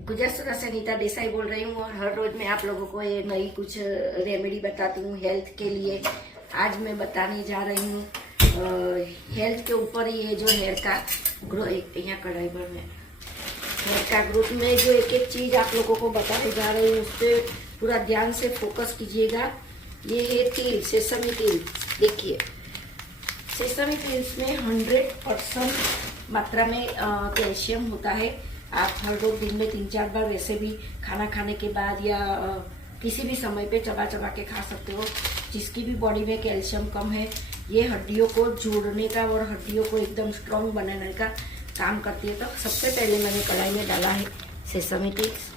गुजरात से अनीता देसाई बोल रही हूँ और हर रोज मैं आप लोगों को ये नई कुछ रेमेडी बताती हूँ हेल्थ के लिए। आज मैं बताने जा रही हूँ हेल्थ के ऊपर ये जो हेयर का ग्रो यहाँ कढ़ाई पर में हेयर का ग्रोथ में जो एक एक चीज आप लोगों को बताने जा रही हूँ उस पर पूरा ध्यान से फोकस कीजिएगा। ये है तिल, सेसमी तिल। देखिए सेसमी तिल्स में 100% मात्रा में कैल्शियम होता है। आप हर रोज दिन में 3-4 बार वैसे भी खाना खाने के बाद या किसी भी समय पे चबा चबा के खा सकते हो। जिसकी भी बॉडी में कैल्शियम कम है ये हड्डियों को जोड़ने का और हड्डियों को एकदम स्ट्रॉन्ग बनाने का काम करती है। तो सबसे पहले मैंने कढ़ाई में डाला है सेसमी तिल्स।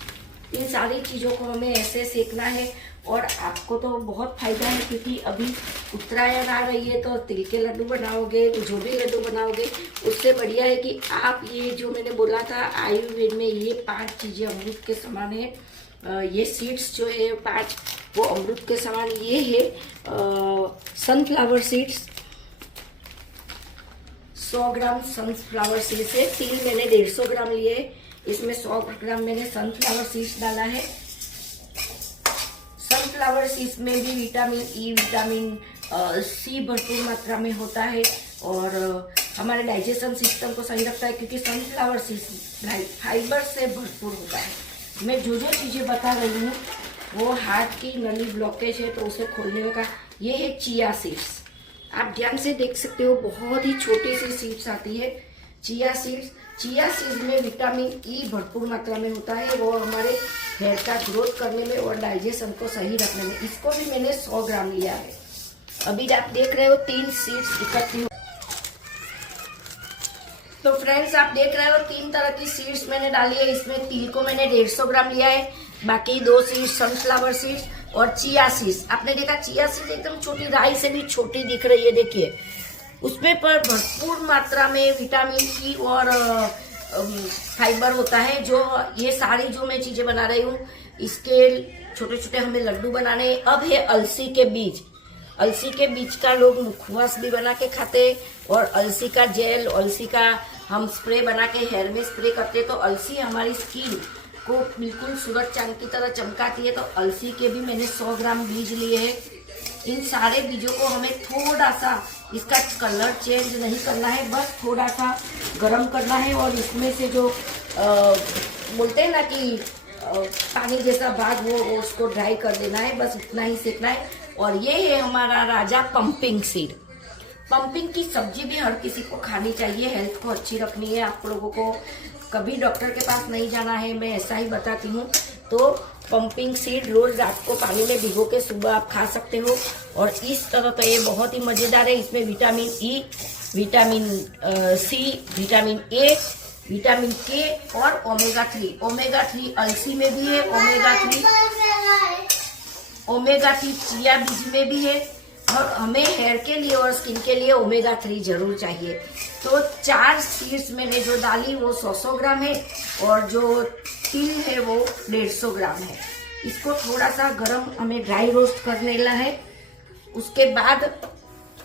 इन सारी चीज़ों को हमें ऐसे सेकना है और आपको तो बहुत फायदा है क्योंकि अभी उत्तरायण आ रही है तो तिल के लड्डू बनाओगे, जो भी लड्डू बनाओगे उससे बढ़िया है कि आप ये जो मैंने बोला था आयुर्वेद में ये 5 चीज़ें अमृत के समान है। ये सीड्स जो है 5 वो अमृत के समान। ये है सनफ्लावर सीड्स, 100 ग्राम सनफ्लावर सीड्स है। तिल मैंने 150 ग्राम लिए, इसमें 100 ग्राम मैंने सनफ्लावर सीड्स डाला है। सनफ्लावर सीड्स में भी विटामिन ई, विटामिन सी भरपूर मात्रा में होता है और हमारे डाइजेशन सिस्टम को सही रखता है क्योंकि सनफ्लावर सीड्स फाइबर से भरपूर होता है। मैं जो जो चीज़ें बता रही हूँ वो हार्ट की नली ब्लॉकेज है तो उसे खोलने का। ये है चिया सीड्स, आप ध्यान से देख सकते हो बहुत ही छोटी सी सीड्स आती है चिया सीड्स। चिया सीड्स में विटामिन ई भरपूर मात्रा में होता है, वो हमारे हेयर का ग्रोथ करने में और डाइजेशन को सही रखने में। इसको भी मैंने 100 ग्राम लिया है। अभी आप देख रहे हो 3 सीड्स इकट्ठी हो। तो फ्रेंड्स आप देख रहे हो 3 तरह की सीड्स मैंने डाली है। इसमें तिल को मैंने 150 ग्राम लिया है, बाकी 2 सीड्स सनफ्लावर सीड्स और चिया सीड्स। आपने देखा चिया सीड्स एकदम छोटी, राई से भी छोटी दिख रही है। देखिए उसमें पर भरपूर मात्रा में विटामिन ई और फाइबर होता है। जो ये सारी जो मैं चीजें बना रही हूँ इसके छोटे छोटे हमें लड्डू बनाने हैं। अब है अलसी के बीज। अलसी के बीज का लोग मुखवास भी बना के खाते हैं और अलसी का जेल, अलसी का हम स्प्रे बना के हेयर में स्प्रे करते हैं। तो अलसी हमारी स्किन को बिल्कुल सूरज चांद की तरह चमकाती है। तो अलसी के भी मैंने 100 ग्राम बीज लिए हैं। इन सारे बीजों को हमें थोड़ा सा इसका कलर चेंज नहीं करना है, बस थोड़ा सा गर्म करना है और इसमें से जो बोलते हैं ना कि पानी जैसा भाग वो उसको ड्राई कर देना है, बस इतना ही सेकना है। और ये है हमारा राजा पंपिंग सीड। पंपिंग की सब्जी भी हर किसी को खानी चाहिए, हेल्थ को अच्छी रखनी है। आप लोगों को कभी डॉक्टर के पास नहीं जाना है, मैं ऐसा ही बताती हूँ। तो पंपिंग सीड रोज रात को पानी में भिगो के सुबह आप खा सकते हो और इस तरह तो ये बहुत ही मजेदार है। इसमें vitamin E, vitamin C, vitamin A, vitamin K और ओमेगा 3। ओमेगा 3 अलसी में भी है, ओमेगा 3 चिया बीज में भी है और हमें हेयर के लिए और स्किन के लिए ओमेगा 3 जरूर चाहिए। तो 4 सीड्स मैंने जो डाली वो 100 ग्राम है और जो तिल है वो 150 ग्राम है। इसको थोड़ा सा गरम हमें ड्राई रोस्ट करने ला है। उसके बाद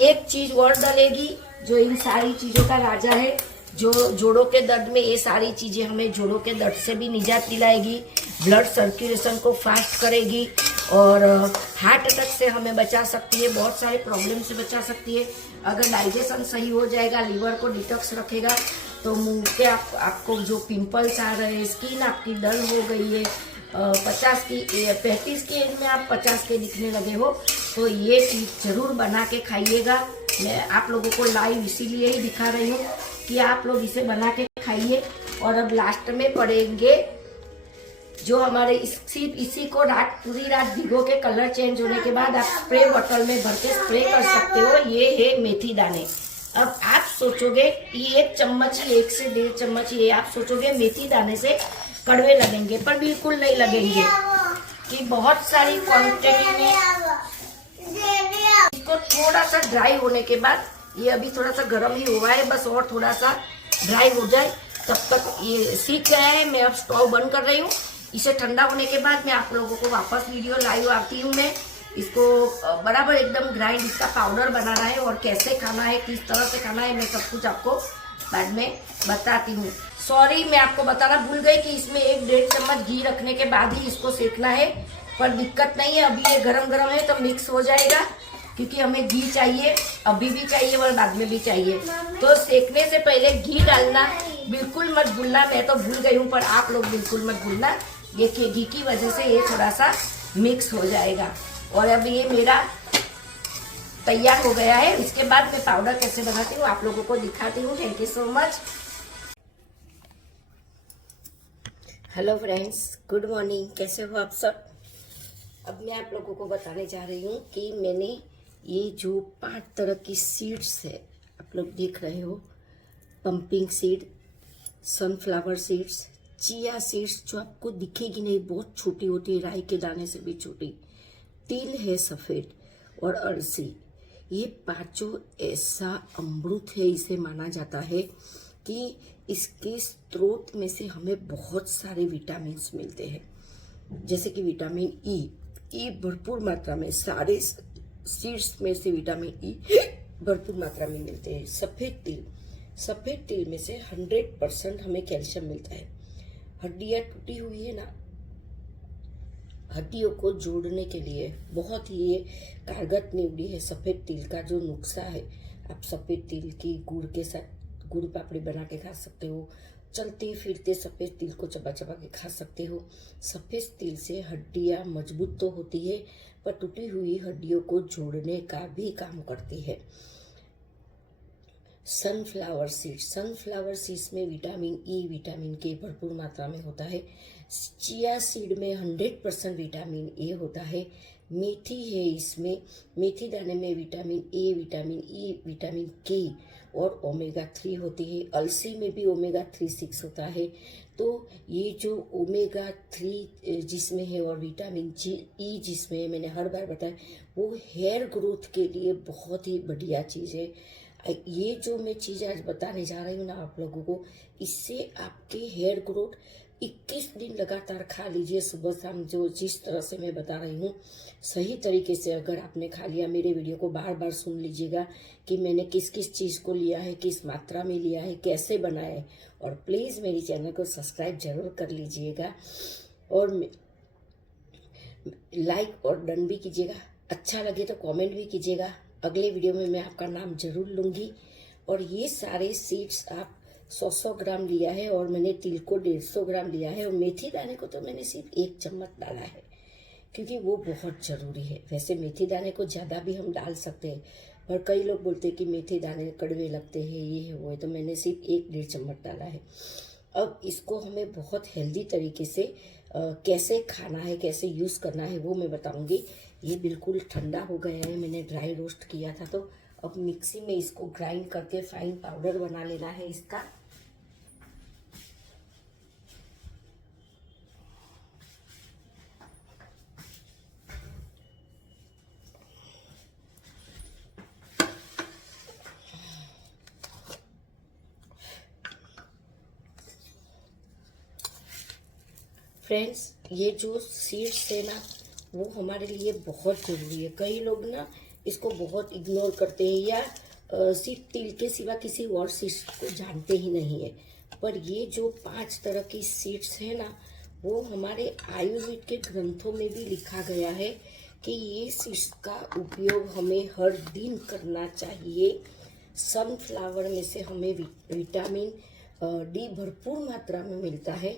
एक चीज और डलेगी जो इन सारी चीजों का राजा है, जो जोड़ों के दर्द में। ये सारी चीजें हमें जोड़ों के दर्द से भी निजात दिलाएगी, ब्लड सर्कुलेशन को फास्ट करेगी और हार्ट अटैक से हमें बचा सकती है, बहुत सारे प्रॉब्लम से बचा सकती है। अगर डाइजेशन सही हो जाएगा, लीवर को डिटॉक्स रखेगा तो मुंह पे आपको जो पिंपल्स आ रहे हैं, स्किन आपकी डल हो गई है, 35 की एज में आप 50 के दिखने लगे हो, तो ये चीज जरूर बना के खाइएगा। मैं आप लोगों को लाइव इसीलिए ही दिखा रही हूँ कि आप लोग इसे बना के खाइए। और अब लास्ट में पड़ेंगे जो हमारे इसी को पूरी रात भिगो के कलर चेंज होने के बाद आप स्प्रे बॉटल में भर के स्प्रे कर सकते हो। ये है मेथी दाने। अब आप सोचोगे ये 1 चम्मच ही, 1 से 1.5 चम्मच ही, आप सोचोगे मेथी दाने से कड़वे लगेंगे, पर बिल्कुल नहीं लगेंगे कि बहुत सारी क्वांटिटी में। इसको थोड़ा सा ड्राई होने के बाद, ये अभी थोड़ा सा गर्म ही हुआ है, बस और थोड़ा सा ड्राई हो जाए तब तक ये सीख गया है। मैं अब स्टोव बंद कर रही हूँ। इसे ठंडा होने के बाद मैं आप लोगों को वापस वीडियो लाइव आती हूँ। मैं इसको बराबर एकदम ग्राइंड इसका पाउडर बनाना है और कैसे खाना है, किस तरह से खाना है, मैं सब कुछ आपको बाद में बताती हूँ। सॉरी, मैं आपको बताना भूल गई कि इसमें 1-1.5 चम्मच घी रखने के बाद ही इसको सेकना है, पर दिक्कत नहीं है, अभी ये गरम गरम है तो मिक्स हो जाएगा, क्योंकि हमें घी चाहिए, अभी भी चाहिए और बाद में भी चाहिए। तो सेकने से पहले घी डालना बिल्कुल मत भूलना। मैं तो भूल गई हूँ, पर आप लोग बिल्कुल मत भूलना। देखिए घी की वजह से ये थोड़ा सा मिक्स हो जाएगा। और अब ये मेरा तैयार हो गया है। इसके बाद मैं पाउडर कैसे बनाती हूँ आप लोगों को दिखाती हूँ। Thank you so much. Hello friends, good morning, कैसे हो आप सब। अब मैं आप लोगों को बताने जा रही हूँ कि मैंने ये जो 5 तरह की सीड्स है, आप लोग देख रहे हो, pumping seed, sunflower seeds, chia seeds जो आपको दिखेगी नहीं, बहुत छोटी होती है, राई के दाने से भी छोटी, तिल है सफ़ेद, और अलसी। ये पांचों ऐसा अमृत है, इसे माना जाता है कि इसके स्रोत में से हमें बहुत सारे विटामिन्स मिलते हैं, जैसे कि विटामिन ई भरपूर मात्रा में, सारे सीड्स में से विटामिन ई भरपूर मात्रा में मिलते हैं। सफ़ेद तिल में से 100% हमें कैल्शियम मिलता है। हड्डियाँ टूटी हुई है ना, हड्डियों को जोड़ने के लिए बहुत ही ये कारगर निवड़ी है सफ़ेद तिल का जो नुस्खा है। आप सफ़ेद तिल की गुड़ के साथ गुड़ पापड़ी बना के खा सकते हो, चलते फिरते सफ़ेद तिल को चबा चबा के खा सकते हो। सफ़ेद तिल से हड्डियाँ मजबूत तो होती है, पर टूटी हुई हड्डियों को जोड़ने का भी काम करती है। सनफ्लावर सीड्स में विटामिन ई, विटामिन के भरपूर मात्रा में होता है। चिया सीड में 100% विटामिन ए होता है। मेथी है, इसमें मेथी दाने में vitamin A, vitamin E, vitamin K और ओमेगा 3 होती है। अलसी में भी ओमेगा 3, 6 होता है। तो ये जो ओमेगा 3 जिसमें है और विटामिन ई जिसमें है, मैंने हर बार बताया, वो हेयर ग्रोथ के लिए बहुत ही बढ़िया चीज़ है। ये जो मैं चीज़ आज बताने जा रही हूँ ना आप लोगों को, इससे आपके हेयर ग्रोथ 21 दिन लगातार खा लीजिए, सुबह शाम, जो जिस तरह से मैं बता रही हूँ सही तरीके से अगर आपने खा लिया। मेरे वीडियो को बार बार सुन लीजिएगा कि मैंने किस किस चीज़ को लिया है, किस मात्रा में लिया है, कैसे बनाया है। और प्लीज़ मेरी चैनल को सब्सक्राइब जरूर कर लीजिएगा और लाइक और डन भी कीजिएगा। अच्छा लगे तो कमेंट भी कीजिएगा, अगले वीडियो में मैं आपका नाम जरूर लूँगी। और ये सारे सीड्स आप 100 ग्राम लिया है और मैंने तिल को 150 ग्राम लिया है, और मेथी दाने को तो मैंने सिर्फ 1 चम्मच डाला है, क्योंकि वो बहुत ज़रूरी है। वैसे मेथी दाने को ज़्यादा भी हम डाल सकते हैं, पर कई लोग बोलते हैं कि मेथी दाने कड़वे लगते हैं, ये है वो है, तो मैंने सिर्फ 1-1.5 चम्मच डाला है। अब इसको हमें बहुत हेल्दी तरीके से कैसे खाना है, कैसे यूज़ करना है, वो मैं बताऊँगी। ये बिल्कुल ठंडा हो गया है, मैंने ड्राई रोस्ट किया था, तो अब मिक्सी में इसको ग्राइंड करके फाइन पाउडर बना लेना है इसका। फ्रेंड्स, ये जो सीड्स है ना, वो हमारे लिए बहुत ज़रूरी है। कई लोग ना इसको बहुत इग्नोर करते हैं, या सिर्फ तिल के सिवा किसी और सीड्स को जानते ही नहीं है। पर ये जो 5 तरह की सीड्स है ना, वो हमारे आयुर्वेद के ग्रंथों में भी लिखा गया है कि ये सीड्स का उपयोग हमें हर दिन करना चाहिए। सनफ्लावर में से हमें विटामिन डी भरपूर मात्रा में मिलता है।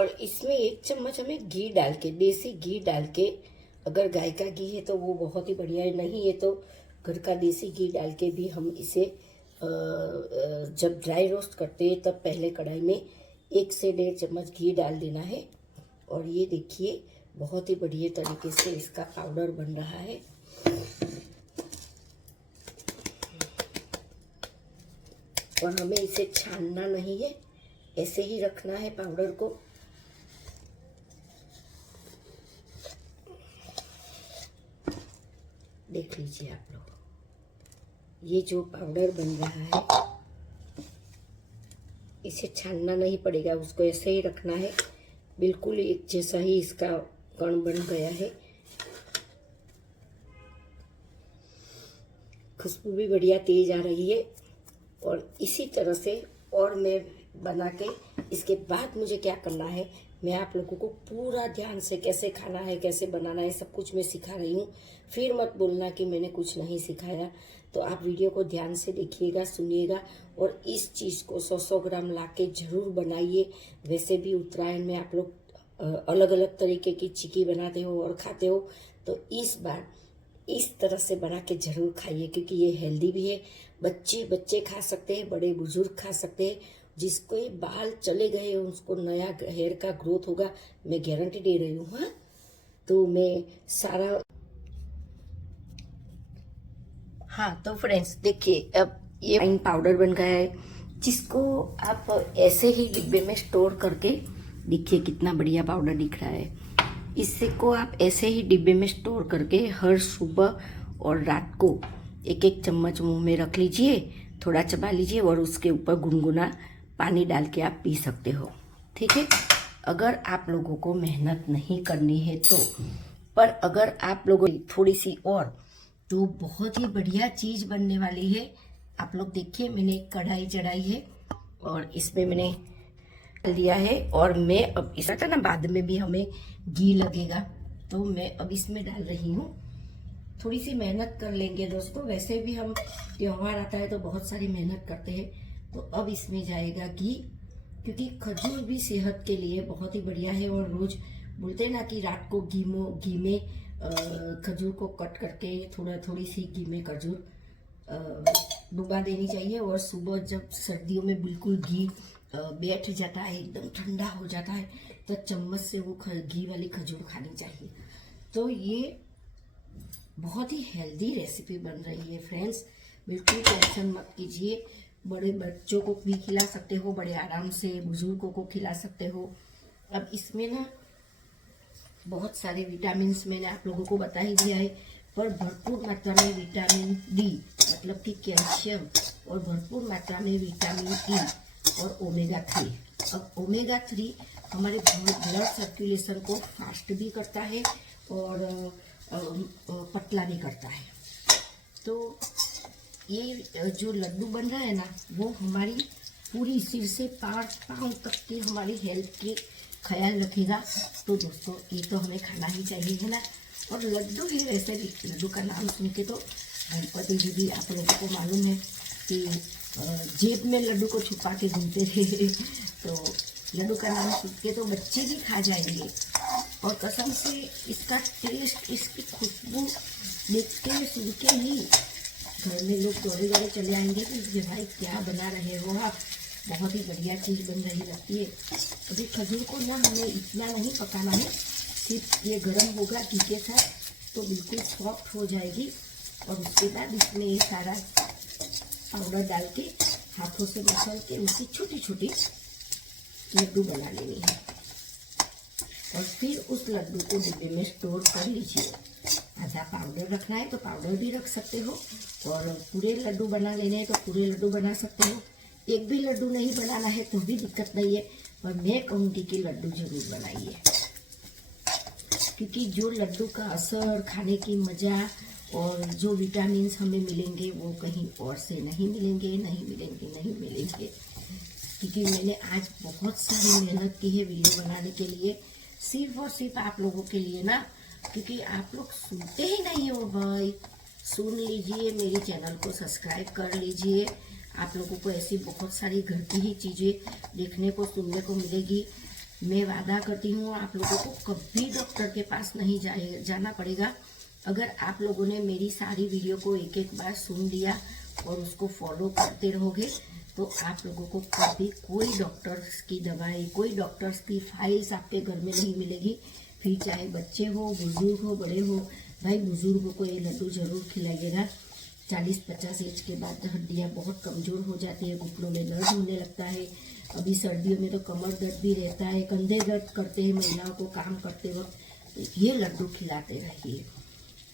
और इसमें 1 चम्मच हमें घी डाल के, देसी घी डाल के, अगर गाय का घी है तो वो बहुत ही बढ़िया है, नहीं है तो घर का देसी घी डाल के भी हम इसे जब ड्राई रोस्ट करते हैं तब पहले कढ़ाई में 1 से 1.5 चम्मच घी डाल देना है। और ये देखिए बहुत ही बढ़िया तरीके से इसका पाउडर बन रहा है। और हमें इसे छानना नहीं है, ऐसे ही रखना है पाउडर को। देख लीजिए आप लोग, ये जो पाउडर बन रहा है इसे छानना नहीं पड़ेगा, उसको ऐसे ही रखना है। बिल्कुल एक जैसा ही इसका कण बन गया है। खुशबू भी बढ़िया तेज आ रही है। और इसी तरह से और मैं बना के, इसके बाद मुझे क्या करना है, मैं आप लोगों को पूरा ध्यान से कैसे खाना है, कैसे बनाना है, सब कुछ मैं सिखा रही हूँ। फिर मत बोलना कि मैंने कुछ नहीं सिखाया। तो आप वीडियो को ध्यान से देखिएगा, सुनिएगा और इस चीज़ को 100 ग्राम ला के ज़रूर बनाइए। वैसे भी उत्तरायण में आप लोग अलग अलग तरीके की चिक्की बनाते हो और खाते हो, तो इस बार इस तरह से बना के ज़रूर खाइए, क्योंकि ये हेल्दी भी है। बच्चे खा सकते हैं, बड़े बुजुर्ग खा सकते हैं। जिसको ये बाल चले गए उसको नया हेयर का ग्रोथ होगा, मैं गारंटी दे रही हूँ। हाँ, तो मैं सारा, हाँ तो फ्रेंड्स देखिए, अब ये फाइन पाउडर बन गया है, जिसको आप ऐसे ही डिब्बे में स्टोर करके, देखिए कितना बढ़िया पाउडर दिख रहा है। इससे को आप ऐसे ही डिब्बे में स्टोर करके हर सुबह और रात को 1-1 चम्मच मुंह में रख लीजिए, थोड़ा चबा लीजिए और उसके ऊपर गुनगुना पानी डाल के आप पी सकते हो। ठीक है, अगर आप लोगों को मेहनत नहीं करनी है तो। पर अगर आप लोगों थोड़ी सी और, तो बहुत ही बढ़िया चीज़ बनने वाली है। आप लोग देखिए, मैंने एक कढ़ाई चढ़ाई है और इसमें मैंने लिया है। और मैं अब इस ना बाद में भी हमें घी लगेगा, तो मैं अब इसमें डाल रही हूँ। थोड़ी सी मेहनत कर लेंगे दोस्तों, वैसे भी हम त्योहार आता है तो बहुत सारी मेहनत करते हैं। तो अब इसमें जाएगा घी, क्योंकि खजूर भी सेहत के लिए बहुत ही बढ़िया है। और रोज बोलते हैं ना कि रात को घी में खजूर को कट करके थोड़ी सी घी में खजूर डुबा देनी चाहिए। और सुबह जब सर्दियों में बिल्कुल घी बैठ जाता है, एकदम ठंडा हो जाता है, तो चम्मच से वो घी वाली खजूर खानी चाहिए। तो ये बहुत ही हेल्दी रेसिपी बन रही है फ्रेंड्स, बिल्कुल टेंशन मत कीजिए। बड़े बच्चों को भी खिला सकते हो, बड़े आराम से बुजुर्गों को खिला सकते हो। अब इसमें ना बहुत सारे विटामिन मैंने आप लोगों को बता ही दिया है, पर भरपूर मात्रा में विटामिन डी मतलब कि कैल्शियम, और भरपूर मात्रा में विटामिन ई और ओमेगा 3। अब ओमेगा 3 हमारे ब्लड सर्कुलेशन को फास्ट भी करता है और पतला भी करता है। तो ये जो लड्डू बन रहा है ना, वो हमारी पूरी सिर से पाँव तक की हमारी हेल्थ की ख्याल रखेगा। तो दोस्तों ये तो हमें खाना ही चाहिए, है ना। और लड्डू ही वैसे, लड्डू का नाम सुन के तो गणपति जी भी आप लोगों को मालूम है कि जेब में लड्डू को छुपा के घूमते थे। तो लड्डू का नाम सुन के तो बच्चे भी खा जाएंगे। और कसम से इसका टेस्ट, इसकी खुशबू देखते सुन के ही घर में लोग दौड़े चले आएंगे कि भाई क्या बना रहे हो आप, बहुत ही बढ़िया चीज़ बन रही लगती है। अभी खजूर को ना हमें इतना नहीं पकाना है, सिर्फ ये गर्म होगा घी के साथ तो बिल्कुल सॉफ्ट हो जाएगी। और उसके बाद इसमें ये सारा पाउडर डाल के हाथों से मसल के उसकी छोटी छोटी लड्डू बना लेनी है। और फिर उस लड्डू को डिब्बे में स्टोर कर लीजिए। आधा पाउडर रखना है तो पाउडर भी रख सकते हो, और पूरे लड्डू बना लेने हैं तो पूरे लड्डू बना सकते हो। एक भी लड्डू नहीं बनाना है तो भी दिक्कत नहीं है, पर मैं कहूँगी कि लड्डू जरूर बनाइए, क्योंकि जो लड्डू का असर, खाने की मज़ा और जो विटामिन हमें मिलेंगे वो कहीं और से नहीं मिलेंगे। क्योंकि मैंने आज बहुत सारी मेहनत की है वीडियो बनाने के लिए, सिर्फ और सिर्फ आप लोगों के लिए ना, क्योंकि आप लोग सुनते ही नहीं हो भाई। सुन लीजिए, मेरे चैनल को सब्सक्राइब कर लीजिए। आप लोगों को ऐसी बहुत सारी घर की ही चीज़ें देखने को, सुनने को मिलेगी। मैं वादा करती हूँ आप लोगों को कभी डॉक्टर के पास नहीं जाना पड़ेगा। अगर आप लोगों ने मेरी सारी वीडियो को एक एक बार सुन लिया और उसको फॉलो करते रहोगे तो आप लोगों को कभी कोई डॉक्टर्स की दवाई, कोई डॉक्टर्स की फाइल्स आपके घर में नहीं मिलेगी। फिर चाहे बच्चे हो, बुजुर्ग हो, बड़े हो, भाई बुजुर्गों को ये लड्डू ज़रूर खिलाइएगा। 40-50 एज के बाद हड्डियाँ बहुत कमज़ोर हो जाती है, घुटनों में दर्द होने लगता है। अभी सर्दियों में तो कमर दर्द भी रहता है, कंधे दर्द करते हैं महिलाओं को काम करते वक्त, तो ये लड्डू खिलाते रहिए।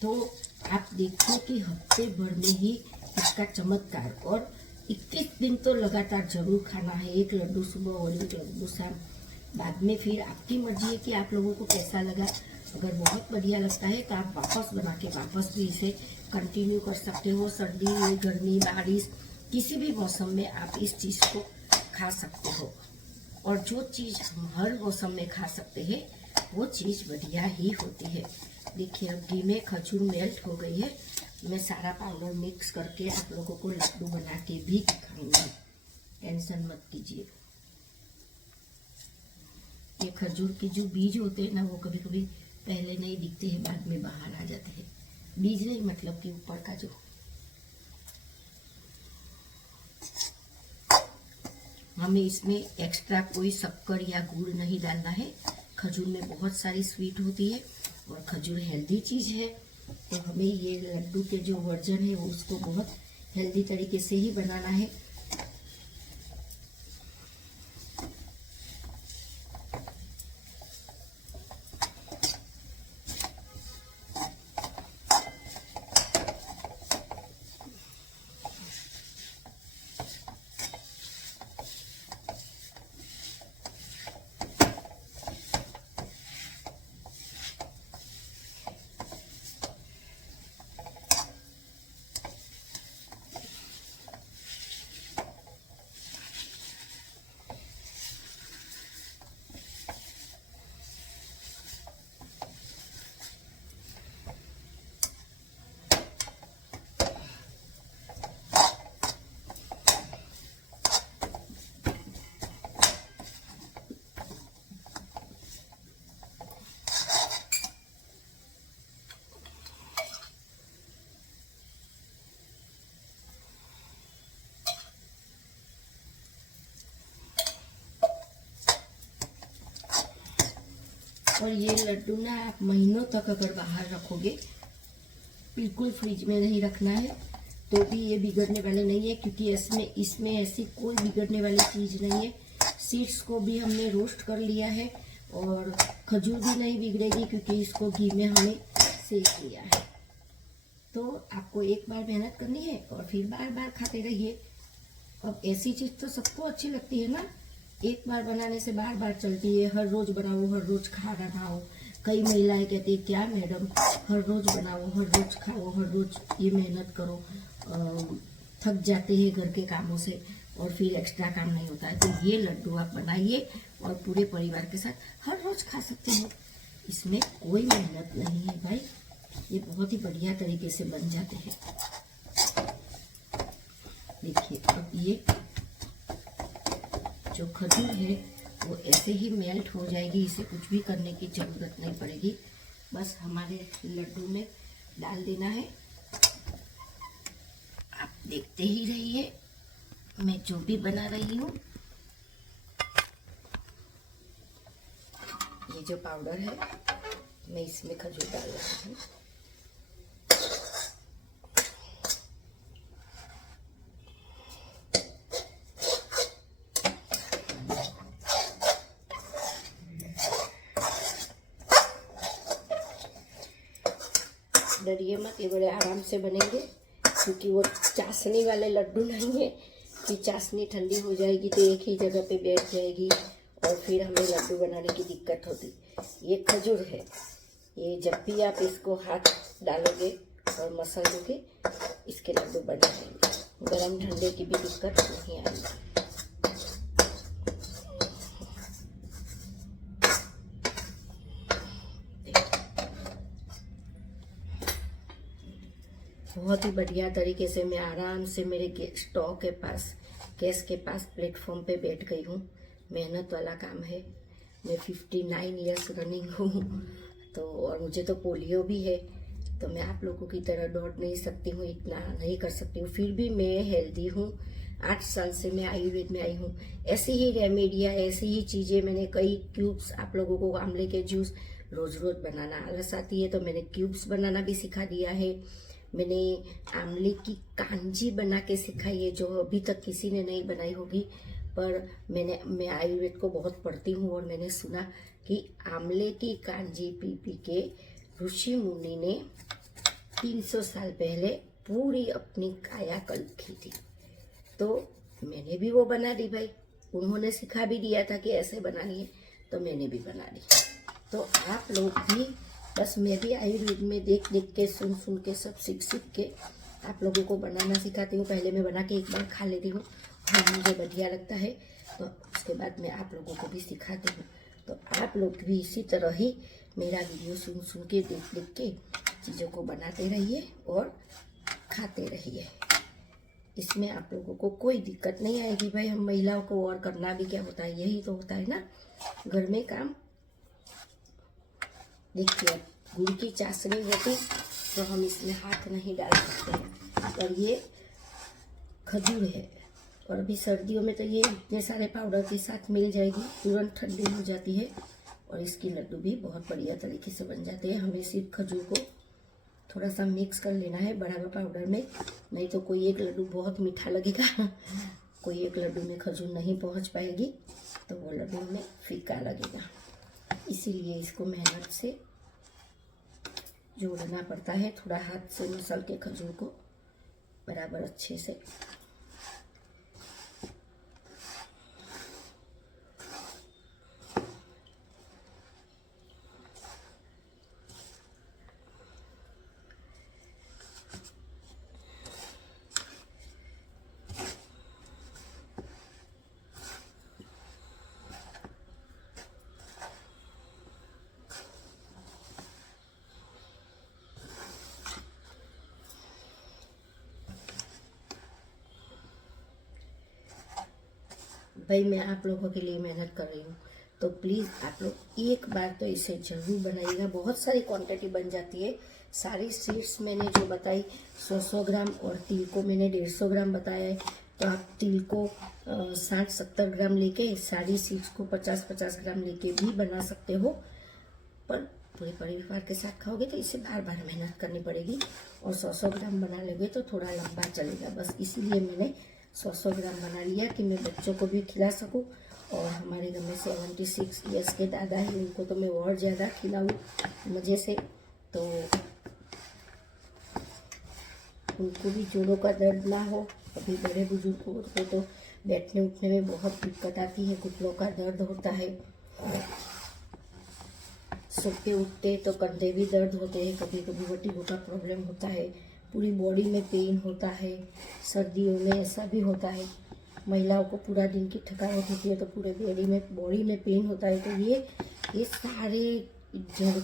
तो आप देखो कि हफ्ते भर में ही इसका चमत्कार। और 21 दिन तो लगातार जरूर खाना है, एक लड्डू सुबह और एक लड्डू शाम। बाद में फिर आपकी मर्जी है कि आप लोगों को कैसा लगा। अगर बहुत बढ़िया लगता है तो आप वापस बना के वापस भी इसे कंटिन्यू कर सकते हो। सर्दी, गर्मी, बारिश, किसी भी मौसम में आप इस चीज़ को खा सकते हो। और जो चीज़ हम हर मौसम में खा सकते हैं वो चीज़ बढ़िया ही होती है। देखिए अब घी में खजूर मेल्ट हो गई है। मैं सारा पाउडर मिक्स करके आप लोगों को लड्डू बना के भी दिखाऊंगी, टेंशन मत कीजिए। ये खजूर के जो बीज होते हैं ना वो कभी कभी पहले नहीं दिखते हैं, बाद में बाहर आ जाते हैं। बीज नहीं मतलब कि ऊपर का जो। हमें इसमें एक्स्ट्रा कोई शक्कर या गुड़ नहीं डालना है। खजूर में बहुत सारी स्वीट होती है और खजूर हेल्दी चीज़ है, तो हमें ये लड्डू के जो वर्जन है वो उसको बहुत हेल्दी तरीके से ही बनाना है। और ये लड्डू ना आप महीनों तक अगर बाहर रखोगे, बिल्कुल फ्रिज में नहीं रखना है, तो भी ये बिगड़ने वाले नहीं है, क्योंकि इसमें ऐसी कोई बिगड़ने वाली चीज़ नहीं है। सीड्स को भी हमने रोस्ट कर लिया है और खजूर भी नहीं बिगड़ेगी क्योंकि इसको घी में हमने सेक लिया है। तो आपको एक बार मेहनत करनी है और फिर बार बार खाते रहिए। अब ऐसी चीज़ तो सबको अच्छी लगती है ना, एक बार बनाने से बार बार चलती है। हर रोज बनाओ, हर रोज खाना खाओ। कई महिलाएं कहती है क्या मैडम हर रोज बनाओ, हर रोज खाओ, हर रोज ये मेहनत करो, थक जाते हैं घर के कामों से और फिर एक्स्ट्रा काम नहीं होता है। तो ये लड्डू आप बनाइए और पूरे परिवार के साथ हर रोज खा सकते हो। इसमें कोई मेहनत नहीं है भाई, ये बहुत ही बढ़िया तरीके से बन जाते हैं। देखिए अब ये जो खजूर है वो ऐसे ही मेल्ट हो जाएगी, इसे कुछ भी करने की ज़रूरत नहीं पड़ेगी। बस हमारे लड्डू में डाल देना है। आप देखते ही रहिए मैं जो भी बना रही हूँ। ये जो पाउडर है मैं इसमें खजूर डाल रही हूँ। डरिए मत, ये बड़े आराम से बनेंगे क्योंकि वो चाशनी वाले लड्डू नहीं है कि चाशनी ठंडी हो जाएगी तो एक ही जगह पे बैठ जाएगी और फिर हमें लड्डू बनाने की दिक्कत होती। ये खजूर है, ये जब भी आप इसको हाथ डालोगे और मसल दोगे इसके लड्डू बन जाएंगे। गरम ठंडे की भी दिक्कत नहीं आएगी। बहुत ही बढ़िया तरीके से मैं आराम से मेरे स्टोव के पास, गैस के पास प्लेटफॉर्म पे बैठ गई हूँ। मेहनत वाला काम है, मैं 59 ईयर्स रनिंग हूँ, तो और मुझे तो पोलियो भी है, तो मैं आप लोगों की तरह दौड़ नहीं सकती हूँ, इतना नहीं कर सकती हूँ, फिर भी मैं हेल्दी हूँ। 8 साल से मैं आयुर्वेद में आई हूँ। ऐसी ही रेमेडिया, ऐसी ही चीज़ें मैंने कई क्यूब्स, आप लोगों को आंवले के जूस रोज़ रोज़ बनाना आलस आती है तो मैंने क्यूब्स बनाना भी सिखा दिया है। मैंने आंवले की कांजी बना के सिखाई है, जो अभी तक किसी ने नहीं बनाई होगी, पर मैं आयुर्वेद को बहुत पढ़ती हूँ और मैंने सुना कि आंवले की कांजी पी पी के ऋषि मुनि ने 300 साल पहले पूरी अपनी कायाकल्प की थी। तो मैंने भी वो बना दी भाई, उन्होंने सिखा भी दिया था कि ऐसे बनानी है, तो मैंने भी बना दी। तो आप लोग भी, बस मैं भी आयुर्वेद में देख देख के, सुन सुन के, सब सीख सीख के आप लोगों को बनाना सिखाती हूँ। पहले मैं बना के एक बार खा लेती हूँ, हाँ मुझे बढ़िया लगता है, तो उसके बाद मैं आप लोगों को भी सिखाती हूँ। तो आप लोग भी इसी तरह ही मेरा वीडियो सुन सुन के, देख देख के चीज़ों को बनाते रहिए और खाते रहिए। इसमें आप लोगों को कोई दिक्कत नहीं आएगी भाई। हम महिलाओं को और करना भी क्या होता है, यही तो होता है ना, घर में काम। देखिए, गुड़ की चाशनी होती तो हम इसमें हाथ नहीं डाल सकते हैं, और ये खजूर है, और अभी सर्दियों में तो ये इतने सारे पाउडर के साथ मिल जाएगी, तुरंत ठंडी हो जाती है, और इसकी लड्डू भी बहुत बढ़िया तरीके से बन जाते हैं। हमें सिर्फ खजूर को थोड़ा सा मिक्स कर लेना है बराबर पाउडर में, नहीं तो कोई एक लड्डू बहुत मीठा लगेगा, कोई एक लड्डू में खजूर नहीं पहुंच पाएगी, तो वो लड्डू में फीका लगेगा। इसीलिए इसको मेहनत से जोड़ना पड़ता है, थोड़ा हाथ से मसल के खजूर को बराबर अच्छे से। भाई मैं आप लोगों के लिए मेहनत कर रही हूँ, तो प्लीज़ आप लोग एक बार तो इसे ज़रूर बनाइएगा। बहुत सारी क्वांटिटी बन जाती है। सारी सीड्स मैंने जो बताई 100-100 ग्राम, और तिल को मैंने 150 ग्राम बताया है, तो आप तिल को 60-70 ग्राम लेके, सारी सीड्स को 50-50 ग्राम लेके भी बना सकते हो। पर पूरे परिवार के साथ खाओगे तो इसे बार बार मेहनत करनी पड़ेगी, और 100-100 ग्राम बना लोगे तो थोड़ा लंबा चलेगा। बस इसीलिए मैंने 100-100 ग्राम बना लिया कि मैं बच्चों को भी खिला सकूं, और हमारे घर में 76 ईयर्स के दादा हैं, उनको तो मैं और ज़्यादा खिलाऊं मज़े से, तो उनको भी जोड़ों का दर्द ना हो। अभी बड़े बुजुर्गों को तो बैठने उठने में बहुत दिक्कत आती है, घुटनों का दर्द होता है, सोते उठते तो कंधे भी दर्द होते हैं, कभी कभी वर्टिगो का प्रॉब्लम होता है, पूरी बॉडी में पेन होता है। सर्दियों में ऐसा भी होता है, महिलाओं को पूरा दिन की थकावट होती है तो पूरे बॉडी में पेन होता है। तो ये सारे जड़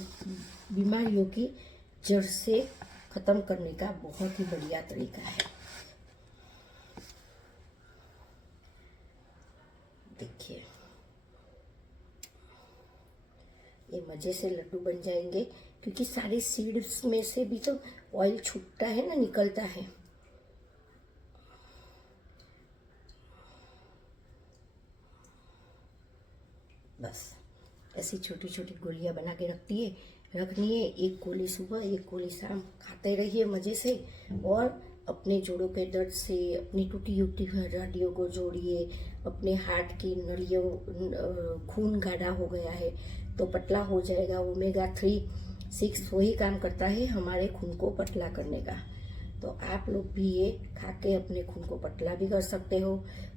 बीमारियों की जड़ से ख़त्म करने का बहुत ही बढ़िया तरीका है। देखिए, ये मज़े से लड्डू बन जाएंगे, क्योंकि सारी सीड्स में से भी तो ऑयल छूटता है ना, निकलता है। बस ऐसी छोटी छोटी गोलियां बना के रखनी है। एक गोली सुबह, एक गोली शाम, खाते रहिए मज़े से, और अपने जोड़ों के दर्द से, अपनी टूटी उटी हड्डियों को जोड़िए। अपने हार्ट की नलियों, खून गाढ़ा हो गया है तो पतला हो जाएगा। ओमेगा-3-6 वही काम करता है हमारे खून को पतला करने का। तो आप लोग भी ये खा के अपने खून को पतला भी कर सकते हो,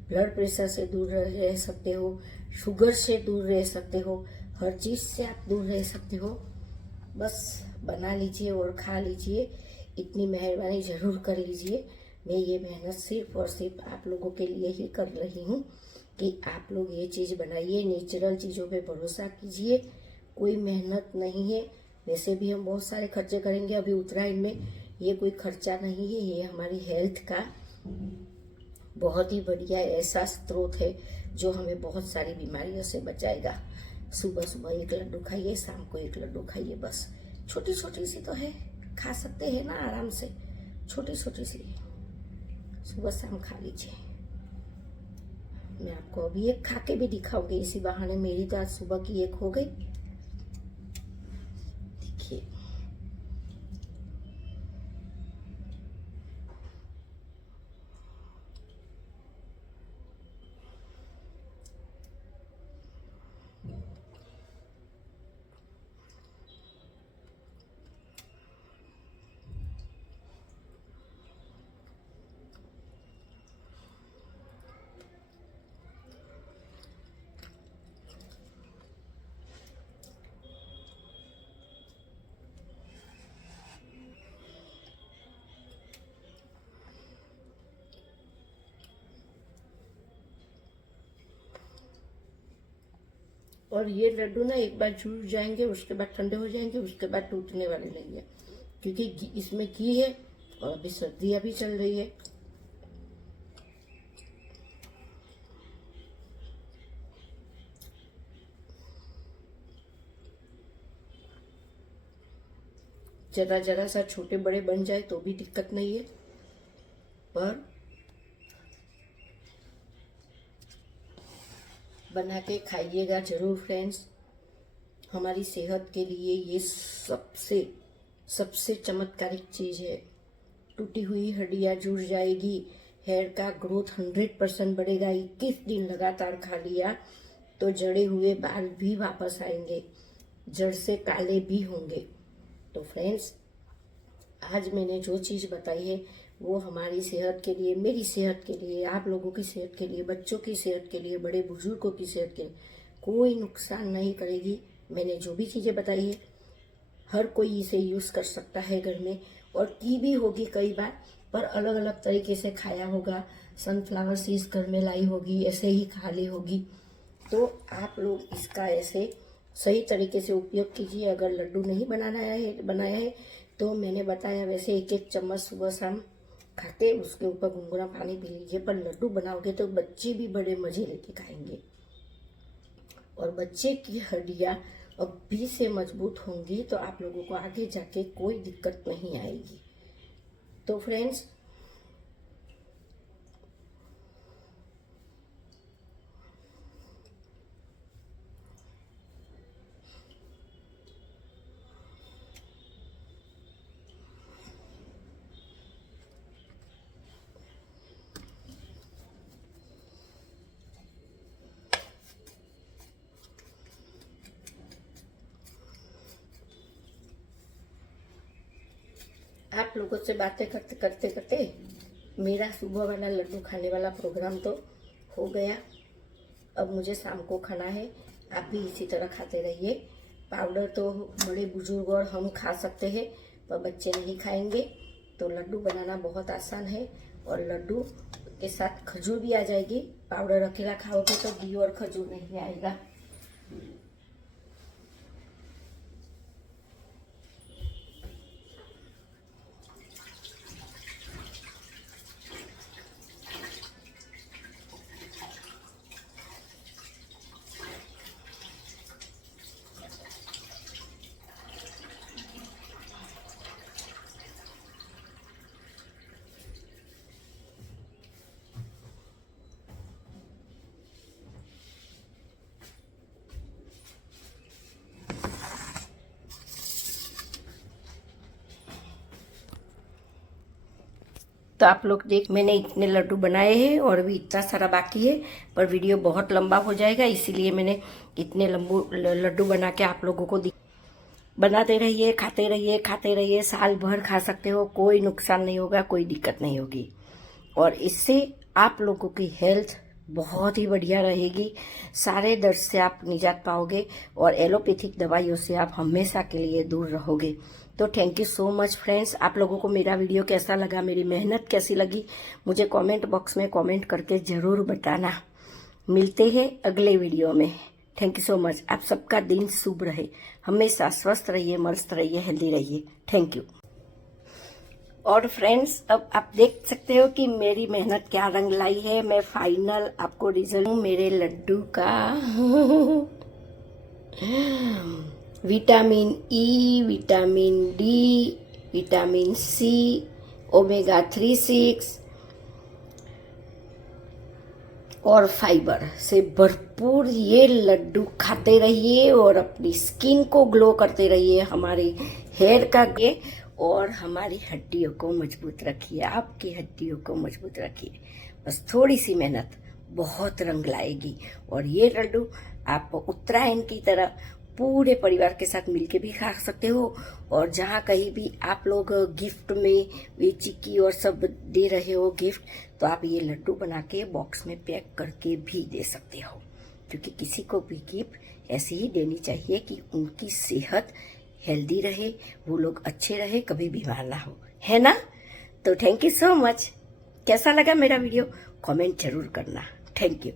ब्लड प्रेशर से दूर रह सकते हो, शुगर से दूर रह सकते हो, हर चीज़ से आप दूर रह सकते हो। बस बना लीजिए और खा लीजिए, इतनी मेहरबानी ज़रूर कर लीजिए। मैं ये मेहनत सिर्फ और सिर्फ आप लोगों के लिए ही कर रही हूँ कि आप लोग ये चीज़ बनाइए, नेचुरल चीज़ों पे भरोसा कीजिए, कोई मेहनत नहीं है। वैसे भी हम बहुत सारे खर्चे करेंगे अभी उत्तरायण में, ये कोई खर्चा नहीं है, ये हमारी हेल्थ का बहुत ही बढ़िया ऐसा स्रोत है जो हमें बहुत सारी बीमारियों से बचाएगा। सुबह सुबह एक लड्डू खाइए, शाम को एक लड्डू खाइए, बस छोटी छोटी सी तो है, खा सकते हैं ना आराम से, छोटी छोटी सी सुबह शाम खा लीजिए। मैं आपको अभी एक खा के भी दिखाऊंगी, इसी बहाने मेरी तो आज सुबह की एक हो गई। देखिए और ये लड्डू ना एक बार जुड़ जाएंगे, उसके बाद ठंडे हो जाएंगे, उसके बाद टूटने वाले नहीं है, क्योंकि इसमें घी है और अभी सर्दियाँ भी चल रही है। जरा जरा सा छोटे बड़े बन जाए तो भी दिक्कत नहीं है, पर बना के खाइएगा जरूर फ्रेंड्स। हमारी सेहत के लिए ये सबसे सबसे चमत्कारिक चीज़ है। टूटी हुई हड्डियाँ जुड़ जाएगी, हेयर का ग्रोथ 100% बढ़ेगा। 21 दिन लगातार खा लिया तो जड़े हुए बाल भी वापस आएंगे, जड़ से काले भी होंगे। तो फ्रेंड्स, आज मैंने जो चीज़ बताई है वो हमारी सेहत के लिए, मेरी सेहत के लिए, आप लोगों की सेहत के लिए, बच्चों की सेहत के लिए, बड़े बुजुर्गों की सेहत के लिए कोई नुकसान नहीं करेगी। मैंने जो भी चीज़ें बताई है हर कोई इसे यूज़ कर सकता है घर में, और की भी होगी कई बार, पर अलग अलग तरीके से खाया होगा। सनफ्लावर सीड्स घर में लाई होगी, ऐसे ही खा ली होगी। तो आप लोग इसका ऐसे सही तरीके से उपयोग कीजिए। अगर लड्डू नहीं बनाया है तो मैंने बताया वैसे एक एक चम्मच सुबह शाम खा के उसके ऊपर गुनगुना पानी पी लीजिए। पर लड्डू बनाओगे तो बच्चे भी बड़े मजे लेके खाएंगे, और बच्चे की हड्डियाँ अब भी से मजबूत होंगी, तो आप लोगों को आगे जाके कोई दिक्कत नहीं आएगी। तो फ्रेंड्स, आप लोगों से बातें करते करते करते मेरा सुबह वाला लड्डू खाने वाला प्रोग्राम तो हो गया। अब मुझे शाम को खाना है। आप भी इसी तरह खाते रहिए। पाउडर तो बड़े बुजुर्ग और हम खा सकते हैं, पर बच्चे नहीं खाएंगे। तो लड्डू बनाना बहुत आसान है, और लड्डू के साथ खजूर भी आ जाएगी। पाउडर अकेला खाओगे तो घी और खजूर नहीं आएगा। तो आप लोग देख, मैंने इतने लड्डू बनाए हैं और अभी इतना सारा बाकी है, पर वीडियो बहुत लंबा हो जाएगा, इसीलिए मैंने इतने लड्डू बना के आप लोगों को बनाते रहिए, खाते रहिए, साल भर खा सकते हो, कोई नुकसान नहीं होगा, कोई दिक्कत नहीं होगी। और इससे आप लोगों की हेल्थ बहुत ही बढ़िया रहेगी। सारे दर्द से आप निजात पाओगे, और एलोपैथिक दवाइयों से आप हमेशा के लिए दूर रहोगे। तो thank you so much friends. आप लोगों को मेरा वीडियो कैसा लगा, मेरी मेहनत कैसी लगी, मुझे कमेंट बॉक्स में कमेंट करके ज़रूर बताना। मिलते हैं अगले वीडियो में। Thank you so much. आप सबका दिन शुभ रहे, हमेशा स्वस्थ रहिए, मस्त रहिए, हेल्दी रहिए। Thank you. और फ्रेंड्स, अब आप देख सकते हो कि मेरी मेहनत क्या रंग लाई है। मैं फाइनल आपको रिजल्ट मेरे लड्डू का vitamin E, vitamin D, vitamin C, omega-3, 6 और फाइबर से भरपूर ये लड्डू खाते रहिए और अपनी स्किन को ग्लो करते रहिए, हमारे हेयर का गे और हमारी हड्डियों को मजबूत रखिए, आपकी हड्डियों को मजबूत रखिए। बस थोड़ी सी मेहनत बहुत रंग लाएगी। और ये लड्डू आप उत्तरायण की तरह पूरे परिवार के साथ मिलके भी खा सकते हो, और जहाँ कहीं भी आप लोग गिफ्ट में ये चिक्की और सब दे रहे हो गिफ्ट, तो आप ये लड्डू बना के बॉक्स में पैक करके भी दे सकते हो, क्योंकि किसी को भी गिफ्ट ऐसी ही देनी चाहिए कि उनकी सेहत हेल्दी रहे, वो लोग अच्छे रहे, कभी बीमार ना हो, है ना। तो थैंक यू सो मच। कैसा लगा मेरा वीडियो कमेंट जरूर करना। Thank you.